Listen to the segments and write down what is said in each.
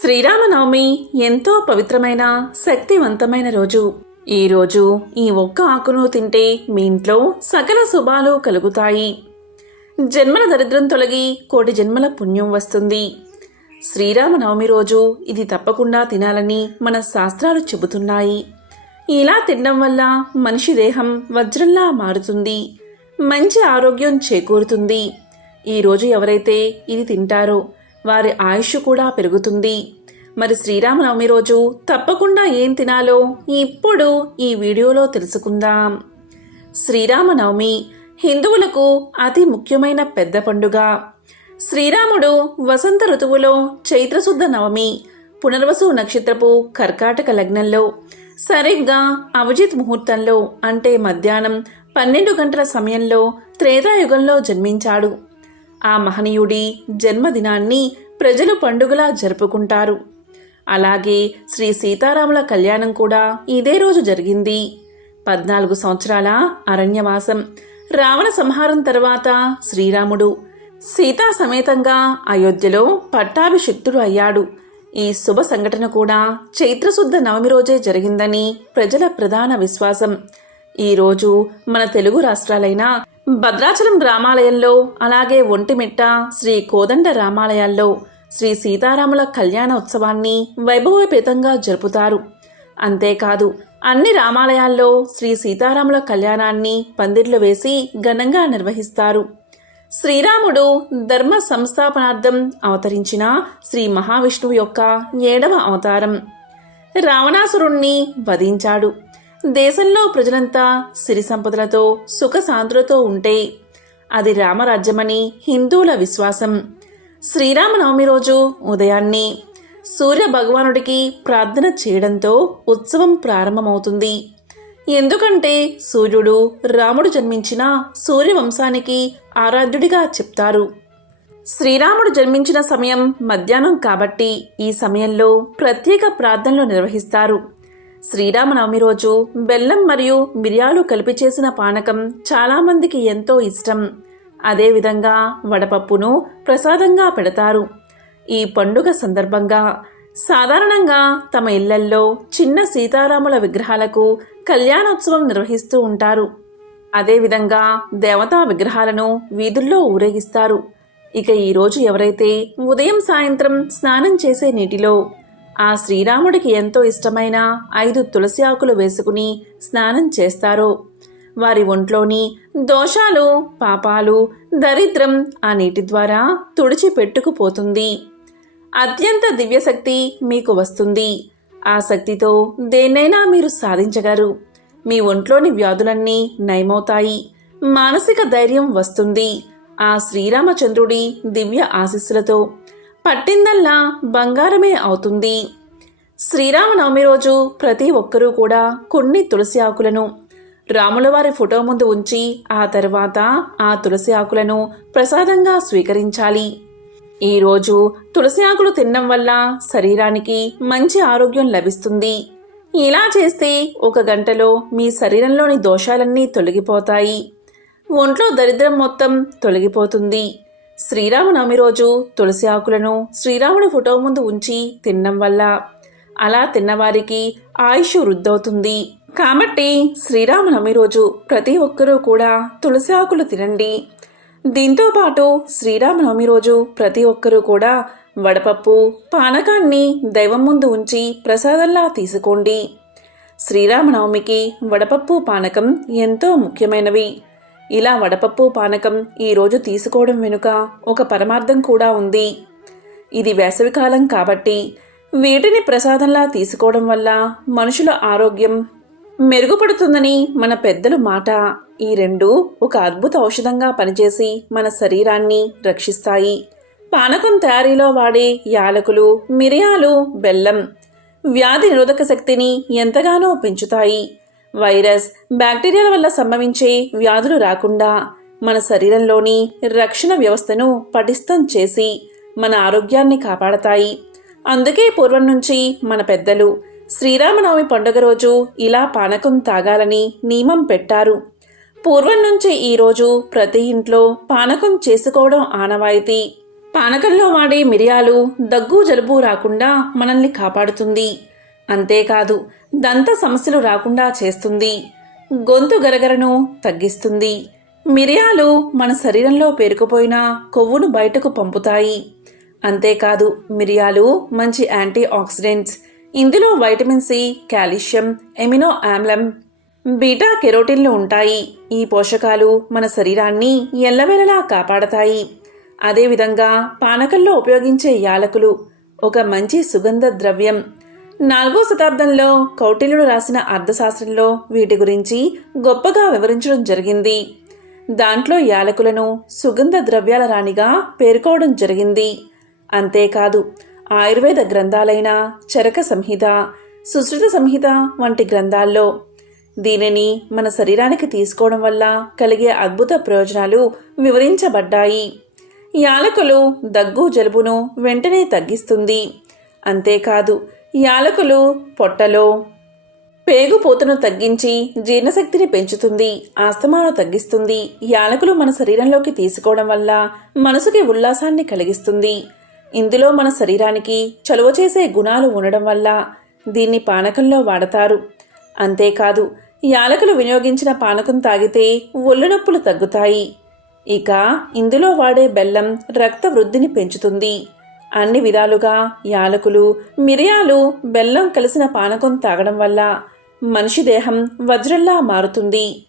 శ్రీరామనవమి ఎంతో పవిత్రమైన శక్తివంతమైన రోజు. ఈ రోజు ఈ ఒక్క ఆకును తింటే మీ ఇంట్లో సకల శుభాలు కలుగుతాయి. జన్మల దరిద్రం తొలగి కోటి జన్మల పుణ్యం వస్తుంది. శ్రీరామనవమి రోజు ఇది తప్పకుండా తినాలని మన శాస్త్రాలు చెబుతున్నాయి. ఇలా తినడం వల్ల మనిషి దేహం వజ్రంలా మారుతుంది. మంచి ఆరోగ్యం చేకూరుతుంది. ఈరోజు ఎవరైతే ఇది తింటారో వారి ఆయుష్ కూడా పెరుగుతుంది. మరి శ్రీరామనవమి రోజు తప్పకుండా ఏం తినాలో ఇప్పుడు ఈ వీడియోలో తెలుసుకుందాం. శ్రీరామనవమి హిందువులకు అతి ముఖ్యమైన పెద్ద పండుగ. శ్రీరాముడు వసంత ఋతువులో చైత్రశుద్ధ నవమి పునర్వసు నక్షత్రపు కర్కాటక లగ్నంలో సరిగ్గా అవిజిత్ ముహూర్తంలో అంటే మధ్యాహ్నం పన్నెండు గంటల సమయంలో త్రేతాయుగంలో జన్మించాడు. ఆ మహనీయుడి జన్మదినాన్ని ప్రజలు పండుగలా జరుపుకుంటారు. అలాగే శ్రీ సీతారాముల కళ్యాణం కూడా ఇదే రోజు జరిగింది. పద్నాలుగు సంవత్సరాల అరణ్యవాసం రావణ సంహారం తర్వాత శ్రీరాముడు సీతా సమేతంగా అయోధ్యలో పట్టాభిషిక్తుడు అయ్యాడు. ఈ శుభ సంఘటన కూడా చైత్రశుద్ధ నవమి రోజే జరిగిందని ప్రజల ప్రధాన విశ్వాసం. ఈరోజు మన తెలుగు రాష్ట్రాలైన భద్రాచలం రామాలయంలో అలాగే ఒంటిమిట్ట శ్రీ కోదండ రామాలయాల్లో శ్రీ సీతారాముల కళ్యాణ ఉత్సవాన్ని వైభవపేతంగా జరుపుతారు. అంతేకాదు అన్ని రామాలయాల్లో శ్రీ సీతారాముల కళ్యాణాన్ని పందిర్లు వేసి ఘనంగా నిర్వహిస్తారు. శ్రీరాముడు ధర్మ సంస్థాపనార్థం అవతరించిన శ్రీ మహావిష్ణువు యొక్క ఏడవ అవతారం. రావణాసురుణ్ణి వధించాడు. దేశంలో ప్రజలంతా సిరి సంపదలతో సుఖశాంతులతో ఉంటే అది రామరాజ్యమని హిందువుల విశ్వాసం. శ్రీరామనవమి రోజు ఉదయాన్నే సూర్య భగవానుడికి ప్రార్థన చేయడంతో ఉత్సవం ప్రారంభమవుతుంది. ఎందుకంటే సూర్యుడు రాముడు జన్మించిన సూర్యవంశానికి ఆరాధ్యుడిగా చెప్తారు. శ్రీరాముడు జన్మించిన సమయం మధ్యాహ్నం కాబట్టి ఈ సమయంలో ప్రత్యేక ప్రార్థనలు నిర్వహిస్తారు. శ్రీరామనవమి రోజు బెల్లం మరియు మిరియాలు కలిపి చేసిన పానకం చాలామందికి ఎంతో ఇష్టం. అదేవిధంగా వడపప్పును ప్రసాదంగా పెడతారు. ఈ పండుగ సందర్భంగా సాధారణంగా తమ ఇళ్ళల్లో చిన్న సీతారాముల విగ్రహాలకు కళ్యాణోత్సవం నిర్వహిస్తూ ఉంటారు. అదేవిధంగా దేవతా విగ్రహాలను వీధుల్లో ఊరేగిస్తారు. ఇక ఈరోజు ఎవరైతే ఉదయం సాయంత్రం స్నానం చేసే నీటిలో ఆ శ్రీరాముడికి ఎంతో ఇష్టమైన ఐదు తులసి ఆకులు వేసుకుని స్నానం చేస్తారో. వారి ఒంట్లోని దోషాలు పాపాలు దరిద్రం ఆ నీటి ద్వారా తుడిచి పెట్టుకుపోతుంది. అత్యంత దివ్యశక్తి మీకు వస్తుంది. ఆ శక్తితో దేన్నైనా మీరు సాధించగలరు. మీ ఒంట్లోని వ్యాధులన్నీ నయమవుతాయి. మానసిక ధైర్యం వస్తుంది. ఆ శ్రీరామచంద్రుడి దివ్య ఆశీస్సులతో పట్టిందల్లా బంగారమే అవుతుంది. శ్రీరామనవమి రోజు ప్రతి ఒక్కరూ కూడా కొన్ని తులసి ఆకులను రాములవారి ఫోటో ముందు ఉంచి ఆ తర్వాత ఆ తులసి ఆకులను ప్రసాదంగా స్వీకరించాలి. ఈరోజు తులసి ఆకులు తినడం వల్ల శరీరానికి మంచి ఆరోగ్యం లభిస్తుంది. ఇలా చేస్తే ఒక గంటలో మీ శరీరంలోని దోషాలన్నీ తొలగిపోతాయి. ఒంట్లో దరిద్రం మొత్తం తొలగిపోతుంది. శ్రీరామనవమి రోజు తులసి ఆకులను శ్రీరాముడి ఫోటో ముందు ఉంచి తినడం వల్ల అలా తిన్నవారికి ఆయుష్ వృద్ధవుతుంది. కాబట్టి శ్రీరామనవమి రోజు ప్రతి ఒక్కరూ కూడా తులసి ఆకులు తినండి. దీంతో పాటు శ్రీరామనవమి రోజు ప్రతి ఒక్కరూ కూడా వడపప్పు పానకాన్ని దైవం ముందు ఉంచి ప్రసాదంలా తీసుకోండి. శ్రీరామనవమికి వడపప్పు పానకం ఎంతో ముఖ్యమైనవి. ఇలా వడపప్పు పానకం ఈరోజు తీసుకోవడం వెనుక ఒక పరమార్థం కూడా ఉంది. ఇది వేసవికాలం కాబట్టి వీటిని ప్రసాదంలా తీసుకోవడం వల్ల మనుషుల ఆరోగ్యం మెరుగుపడుతుందని మన పెద్దల మాట. ఈ రెండు ఒక అద్భుత ఔషధంగా పనిచేసి మన శరీరాన్ని రక్షిస్తాయి. పానకం తయారీలో వాడే యాలకులు మిరియాలు బెల్లం వ్యాధి నిరోధక శక్తిని ఎంతగానో పెంచుతాయి. వైరస్ బ్యాక్టీరియాల వల్ల సంభవించే వ్యాధులు రాకుండా మన శరీరంలోని రక్షణ వ్యవస్థను పటిష్టం చేసి మన ఆరోగ్యాన్ని కాపాడతాయి. అందుకే పూర్వం నుంచి మన పెద్దలు శ్రీరామనవమి పండుగ రోజు ఇలా పానకం తాగాలని నియమం పెట్టారు. పూర్వం నుంచి ఈరోజు ప్రతి ఇంట్లో పానకం చేసుకోవడం ఆనవాయితీ. పానకంలో వాడే మిరియాలు దగ్గు జలుబు రాకుండా మనల్ని కాపాడుతుంది. అంతేకాదు దంత సమస్యలు రాకుండా చేస్తుంది. గొంతు గరగరను తగ్గిస్తుంది. మిరియాలు మన శరీరంలో పేరుకుపోయిన కొవ్వును బయటకు పంపుతాయి. అంతేకాదు మిరియాలు మంచి యాంటీ ఆక్సిడెంట్స్ ఇందులో వైటమిన్ సి కాల్షియం ఎమినో ఆమ్లం బీటా కెరోటిన్లు ఉంటాయి. ఈ పోషకాలు మన శరీరాన్ని ఎల్లవేళలా కాపాడతాయి. అదేవిధంగా పానకంలో ఉపయోగించే యాలకులు ఒక మంచి సుగంధ ద్రవ్యం. నాలుగో శతాబ్దంలో కౌటిల్యుడు రాసిన అర్థశాస్త్రంలో వీటి గురించి గొప్పగా వివరించడం జరిగింది. దాంట్లో యాలకులను సుగంధ ద్రవ్యాల రాణిగా పేర్కోవడం జరిగింది. అంతేకాదు ఆయుర్వేద గ్రంథాలైన చరక సంహిత సుశ్రుత సంహిత వంటి గ్రంథాల్లో దీనిని మన శరీరానికి తీసుకోవడం వల్ల కలిగే అద్భుత ప్రయోజనాలు వివరించబడ్డాయి. యాలకులు దగ్గు జలుబును వెంటనే తగ్గిస్తుంది. అంతేకాదు యాలకులు పొట్టలో. పేగుపోతను తగ్గించి జీర్ణశక్తిని పెంచుతుంది ఆస్తమాను తగ్గిస్తుంది. యాలకులు మన శరీరంలోకి తీసుకోవడం వల్ల మనసుకి ఉల్లాసాన్ని కలిగిస్తుంది. ఇందులో మన శరీరానికి చలువ చేసే గుణాలు ఉండడం వల్ల దీన్ని పానకంలో వాడతారు. అంతేకాదు యాలకులు వినియోగించిన పానకం తాగితే ఒళ్ళు నొప్పులు తగ్గుతాయి. ఇక ఇందులో వాడే బెల్లం రక్త వృద్ధిని పెంచుతుంది. అన్ని విధాలుగా యాలకులు మిరియాలు బెల్లం కలిసిన పానకం తాగడం వల్ల మనిషి దేహం వజ్రంలా మారుతుంది.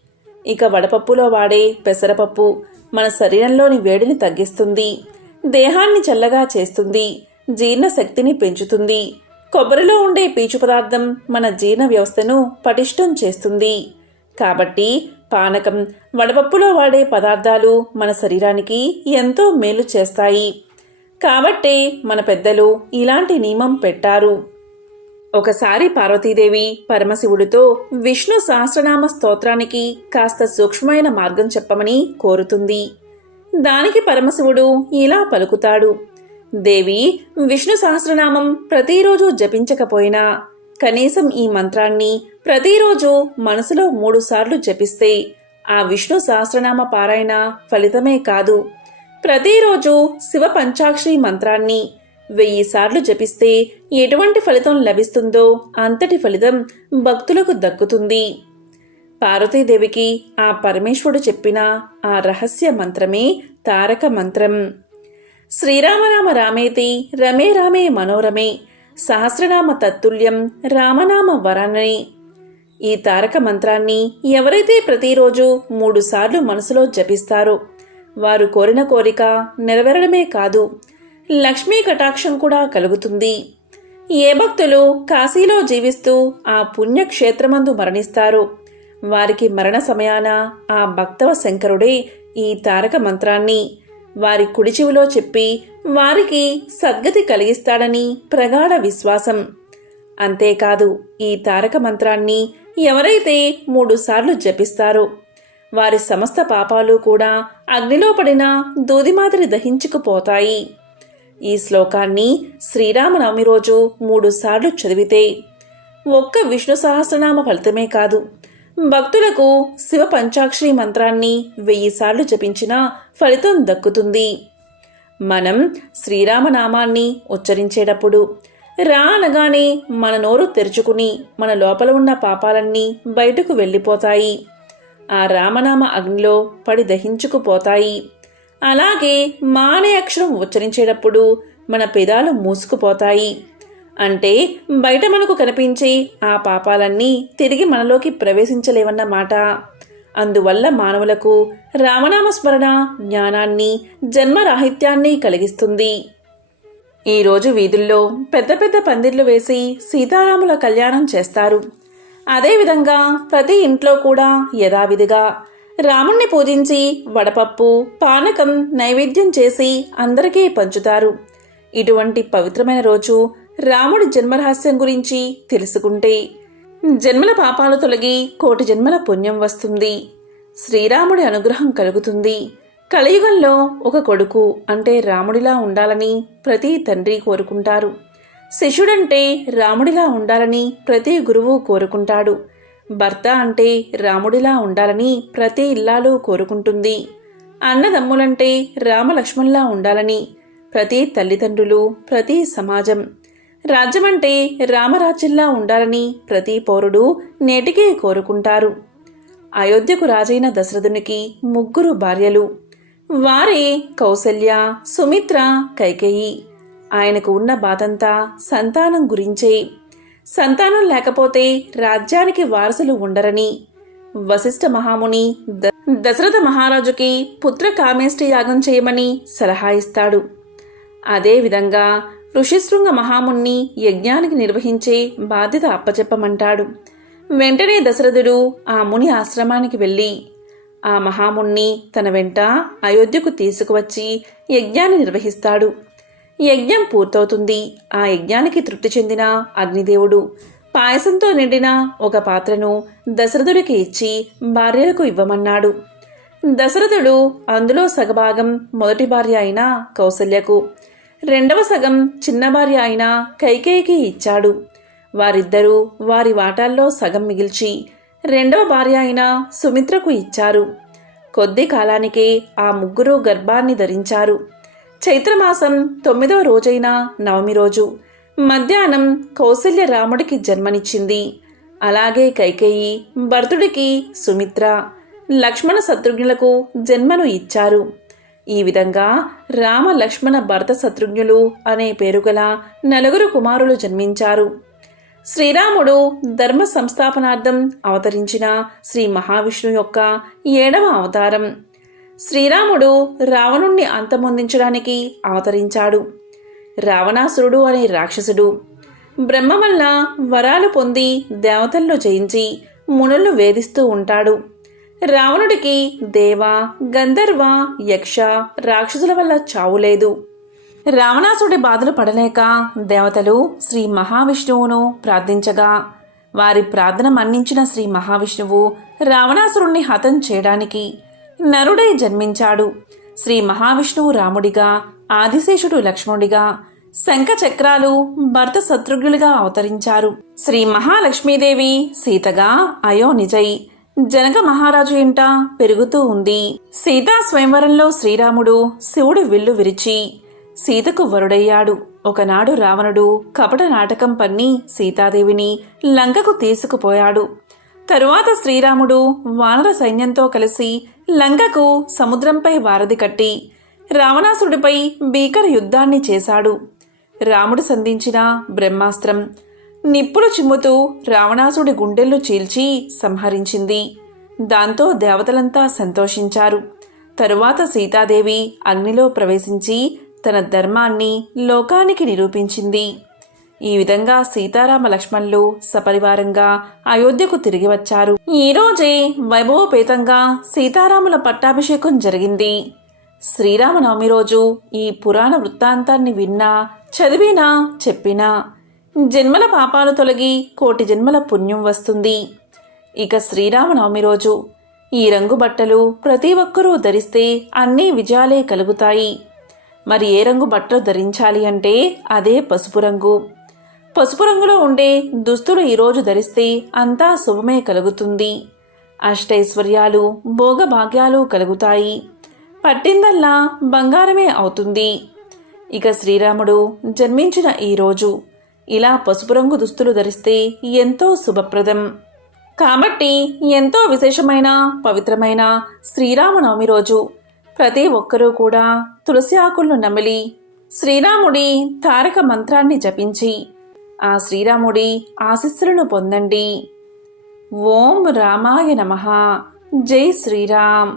ఇక వడపప్పులో వాడే పెసరపప్పు మన శరీరంలోని వేడిని తగ్గిస్తుంది. దేహాన్ని చల్లగా చేస్తుంది. జీర్ణశక్తిని పెంచుతుంది. కొబ్బరిలో ఉండే పీచు పదార్థం మన జీర్ణ వ్యవస్థను పటిష్టం చేస్తుంది. కాబట్టి పానకం వడపప్పులో వాడే పదార్థాలు మన శరీరానికి ఎంతో మేలు చేస్తాయి. కాబట్టే మన పెద్దలు ఇలాంటి నియమం పెట్టారు. ఒకసారి పార్వతీదేవి పరమశివుడితో విష్ణు సహస్రనామ స్తోత్రానికి కాస్త సూక్ష్మమైన మార్గం చెప్పమని కోరుతుంది. దానికి పరమశివుడు ఇలా పలుకుతాడు. దేవి విష్ణు సహస్రనామం ప్రతిరోజు జపించకపోయినా కనీసం ఈ మంత్రాన్ని ప్రతిరోజు మనసులో మూడుసార్లు జపిస్తే ఆ విష్ణు సహస్రనామ పారాయణ ఫలితమే కాదు. ప్రతిరోజు శివ పంచాక్షరి మంత్రాన్ని. వెయ్యి సార్లు జపిస్తే ఎటువంటి ఫలితం లభిస్తుందో అంతటి ఫలితం భక్తులకు దక్కుతుంది. పార్వతీదేవికి ఆ పరమేశ్వరుడు చెప్పిన ఆ రహస్య మంత్రమే తారక మంత్రం. శ్రీరామనామ రామేతి రమే రామే మనోరమే సహస్రనామ తత్తుల్యం రామనామ వరానని ఈ తారక మంత్రాన్ని ఎవరైతే ప్రతిరోజు మూడుసార్లు మనసులో జపిస్తారో వారు కోరిన కోరిక నెరవేరడమే కాదు లక్ష్మీ కటాక్షం కూడా కలుగుతుంది. ఏ భక్తులు కాశీలో జీవిస్తూ ఆ పుణ్యక్షేత్రమందు మరణిస్తారు? వారికి మరణ సమయాన ఆ భక్తవ శంకరుడే ఈ తారక మంత్రాన్ని. వారి కుడిచివిలో చెప్పి వారికి సద్గతి కలిగిస్తాడని ప్రగాఢ విశ్వాసం. అంతేకాదు ఈ తారక మంత్రాన్ని ఎవరైతే మూడుసార్లు జపిస్తారో వారి సమస్త పాపాలు కూడా అగ్నిలో పడిన దూది మాదిరి దహించుకుపోతాయి. ఈ శ్లోకాన్ని శ్రీరామనవమి రోజు మూడుసార్లు చదివితే ఒక్క విష్ణు సహస్రనామ ఫలితమే కాదు. భక్తులకు శివ పంచాక్షరి మంత్రాన్ని వెయ్యి సార్లు జపించినా ఫలితం దక్కుతుంది. మనం శ్రీరామనామాన్ని ఉచ్చరించేటప్పుడు రా అనగానే మన నోరు తెరుచుకుని మన లోపల ఉన్న పాపాలన్నీ బయటకు వెళ్ళిపోతాయి. ఆ రామనామ అగ్నిలో పడి దహించుకుపోతాయి. అలాగే మానే అక్షరం ఉచ్చరించేటప్పుడు మన పెదాలు మూసుకుపోతాయి. అంటే బయట మనకు కనిపించే ఆ పాపాలన్నీ తిరిగి మనలోకి ప్రవేశించలేవన్నమాట అందువల్ల మానవులకు రామనామ స్మరణ జ్ఞానాన్ని జన్మరాహిత్యాన్ని కలిగిస్తుంది. ఈరోజు వీధుల్లో పెద్ద పెద్ద పందిర్లు వేసి సీతారాముల కళ్యాణం చేస్తారు. అదేవిధంగా ప్రతి ఇంట్లో కూడా యథావిధిగా రాముణ్ణి పూజించి వడపప్పు పానకం నైవేద్యం చేసి అందరికీ పంచుతారు. ఇటువంటి పవిత్రమైన రోజు రాముడి జన్మరహస్యం గురించి తెలుసుకుంటే జన్మల పాపాలు తొలగి కోటి జన్మల పుణ్యం వస్తుంది. శ్రీరాముడి అనుగ్రహం కలుగుతుంది. కలియుగంలో ఒక కొడుకు అంటే రాముడిలా ఉండాలని ప్రతి తండ్రి కోరుకుంటారు. శిష్యుడంటే రాముడిలా ఉండాలని ప్రతి గురువు కోరుకుంటాడు. భర్త అంటే రాముడిలా ఉండాలని ప్రతి ఇల్లాలు కోరుకుంటుంది. అన్నదమ్ములంటే రామలక్ష్మణ్లా ఉండాలని ప్రతి తల్లిదండ్రులు ప్రతి సమాజం. రాజ్యమంటే రామరాజ్యంలా ఉండాలని ప్రతి పౌరుడు నేటికే కోరుకుంటారు. అయోధ్యకు రాజైన దశరథునికి ముగ్గురు భార్యలు. వారే కౌసల్య సుమిత్ర కైకేయి. ఆయనకు ఉన్న బాధంతా సంతానం గురించే. సంతానం లేకపోతే రాజ్యానికి వారసులు ఉండరని. వశిష్ఠ మహాముని ద- దశరథ మహారాజుకి పుత్ర కామేష్టి యాగం చేయమని సలహా ఇస్తాడు. అదేవిధంగా ఋషిశృంగ మహాముణ్ణి యజ్ఞానికి నిర్వహించే బాధ్యత అప్పచెప్పమంటాడు. వెంటనే దశరథుడు ఆ ముని ఆశ్రమానికి వెళ్ళి ఆ మహాముణ్ణి తన వెంట అయోధ్యకు తీసుకువచ్చి యజ్ఞాన్ని నిర్వహిస్తాడు. యజ్ఞం పూర్తవుతుంది. ఆ యజ్ఞానికి తృప్తి చెందిన అగ్నిదేవుడు పాయసంతో నిండిన ఒక పాత్రను దశరథుడికి ఇచ్చి భార్యలకు ఇవ్వమన్నాడు. దశరథుడు అందులో సగభాగం మొదటి భార్య అయిన కౌసల్యకు రెండవ సగం చిన్న భార్య అయిన కైకేయికి ఇచ్చాడు. వారిద్దరూ వారి వాటాల్లో సగం మిగిల్చి రెండవ భార్య అయిన సుమిత్రకు ఇచ్చారు. కొద్ది కాలానికే ఆ ముగ్గురు గర్భాన్ని ధరించారు. చైత్రమాసం తొమ్మిదవ రోజైన నవమి రోజు. మధ్యాహ్నం కౌసల్య రాముడికి జన్మనిచ్చింది. అలాగే కైకేయి భర్తుడికి సుమిత్ర లక్ష్మణ శత్రుఘ్నులకు జన్మను ఇచ్చారు. ఈ విధంగా రామ లక్ష్మణ భర్త శత్రుఘ్నులు అనే పేరుగల నలుగురు కుమారులు జన్మించారు. శ్రీరాముడు ధర్మ సంస్థాపనార్థం అవతరించిన శ్రీ మహావిష్ణువు యొక్క ఏడవ అవతారం. శ్రీరాముడు రావణుణ్ణి అంతమొందించడానికి అవతరించాడు. రావణాసురుడు అనే రాక్షసుడు. బ్రహ్మ వల్ల వరాలు పొంది దేవతలను జయించి మునులను వేధిస్తూ ఉంటాడు. రావణుడికి దేవ గంధర్వ యక్ష రాక్షసుల వల్ల చావు లేదు. రావణాసుడి బాధలు పడలేక దేవతలు శ్రీ మహావిష్ణువును ప్రార్థించగా వారి ప్రార్థన మన్నించిన శ్రీ మహావిష్ణువు రావణాసురుణ్ణి హతం చేయడానికి నరుడై జన్మించాడు. శ్రీ మహావిష్ణువు రాముడిగా ఆదిశేషుడు లక్ష్మణుడిగా శంఖ చక్రాలు భర్త శత్రుఘ్నులుగా అవతరించారు. శ్రీ మహాలక్ష్మీదేవి సీతగా అయోనిజై జనక మహారాజు ఇంట పెరుగుతూ ఉంది. సీతా స్వయంవరంలో శ్రీరాముడు శివుడు విల్లు విరిచి సీతకు వరుడయ్యాడు. ఒకనాడు రావణుడు కపట నాటకం పన్ని సీతాదేవిని లంకకు తీసుకుపోయాడు. తరువాత శ్రీరాముడు వానర సైన్యంతో కలిసి లంకకు సముద్రంపై వారధి కట్టి రావణాసుడిపై భీకర యుద్ధాన్ని చేశాడు. రాముడు సంధించిన బ్రహ్మాస్త్రం నిప్పులు చిమ్ముతూ రావణాసుడి గుండెల్లో చీల్చి సంహరించింది. దాంతో దేవతలంతా సంతోషించారు. తరువాత సీతాదేవి అగ్నిలో ప్రవేశించి తన ధర్మాన్ని లోకానికి నిరూపించింది. ఈ విధంగా సీతారామ లక్ష్మణులు సపరివారంగా అయోధ్యకు తిరిగి వచ్చారు. ఈ రోజే వైభవపేతంగా సీతారాముల పట్టాభిషేకం జరిగింది. శ్రీరామనవమి రోజు ఈ పురాణ వృత్తాంతాన్ని విన్నా చదివినా చెప్పినా జన్మల పాపాలు తొలగి కోటి జన్మల పుణ్యం వస్తుంది. ఇక శ్రీరామనవమి రోజు ఈ రంగు బట్టలు ప్రతి ఒక్కరూ ధరిస్తే అన్ని విజయాలే కలుగుతాయి. మరి ఏ రంగు బట్టలు ధరించాలి అంటే అదే పసుపు రంగు. పసుపు రంగులో ఉండే దుస్తులు ఈరోజు ధరిస్తే అంతా శుభమే కలుగుతుంది. అష్టైశ్వర్యాలు భోగభాగ్యాలు కలుగుతాయి. పట్టిందల్లా బంగారమే అవుతుంది. ఇక శ్రీరాముడు జన్మించిన ఈ రోజు ఇలా పసుపు రంగు దుస్తులు ధరిస్తే ఎంతో శుభప్రదం. కాబట్టి ఎంతో విశేషమైన పవిత్రమైన శ్రీరామనవమి రోజు ప్రతి ఒక్కరూ కూడా తులసి ఆకులను నమిలి శ్రీరాముడి తారక మంత్రాన్ని జపించి ఆ శ్రీరాముడి ఆశీస్సులను పొందండి. ఓం రామాయ నమ. జై శ్రీరామ్.